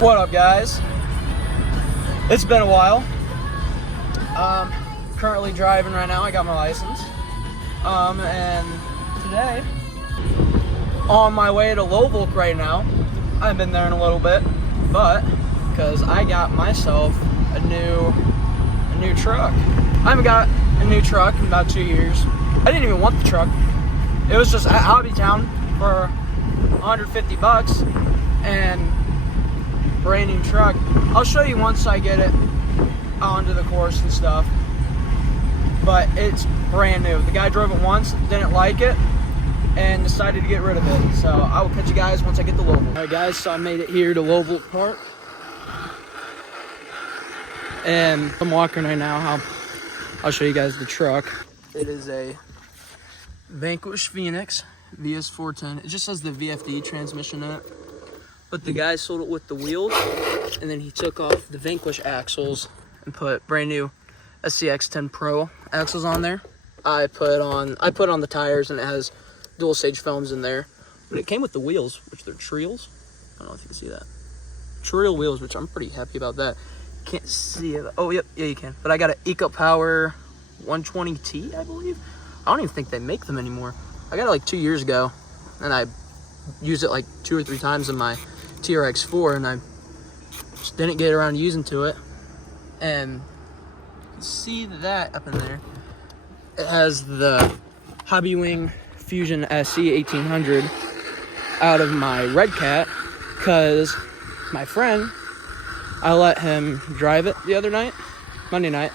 What up, guys? It's been a while. Currently driving right now. I got my license. And today, on my way to Lovelock right now. I haven't been there in a little bit, but because I got myself a new truck. I haven't got a new truck in about 2 years. I didn't even want the truck. It was just at Hobby Town for 150 bucks and brand new truck. I'll show you once I get it onto the course and stuff, but it's brand new. The guy drove it once, didn't like it, and decided to get rid of it. So I will catch you guys once I get to Lovelock. All right, guys, so I made it here to Lovelock Park, and I'm walking right now. I'll show you guys the truck. It is a Vanquish Phoenix VS410. It just has the VFD transmission in it, but the guy sold it with the wheels, and then he took off the Vanquish axles and put brand new SCX10 Pro axles on there. I put on the tires, and it has dual stage films in there, but it came with the wheels, which they're Trials. I don't know if you can see that. Trial wheels, which I'm pretty happy about that. Can't see it. Oh, yep, yeah, you can. But I got an EcoPower 120T, I believe. I don't even think they make them anymore. I got it like 2 years ago, and I used it like 2 or 3 times in my TRX4, and I just didn't get around using to it. And you can see that up in there. It has the Hobbywing Fusion SE 1800 out of my Red Cat, because my friend, I let him drive it the other night, Monday night,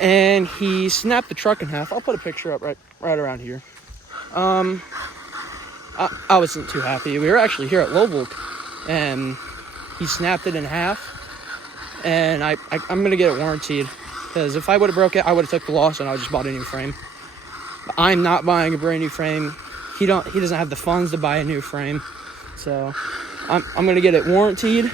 and he snapped the truck in half. I'll put a picture up right around here. I wasn't too happy. We were actually here at Lovelock, and he snapped it in half, and I'm gonna get it warranted, because if I would have broke it, I would have took the loss and I just bought a new frame. But I'm not buying a brand new frame. He doesn't have the funds to buy a new frame, so I'm gonna get it warranted.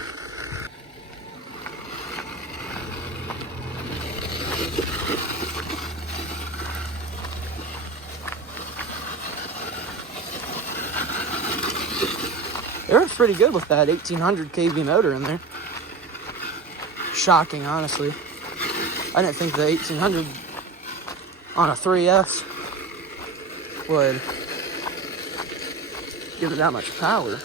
It was pretty good with that 1800 kV motor in there. Shocking, honestly. I didn't think the 1800 on a 3S would give it that much power.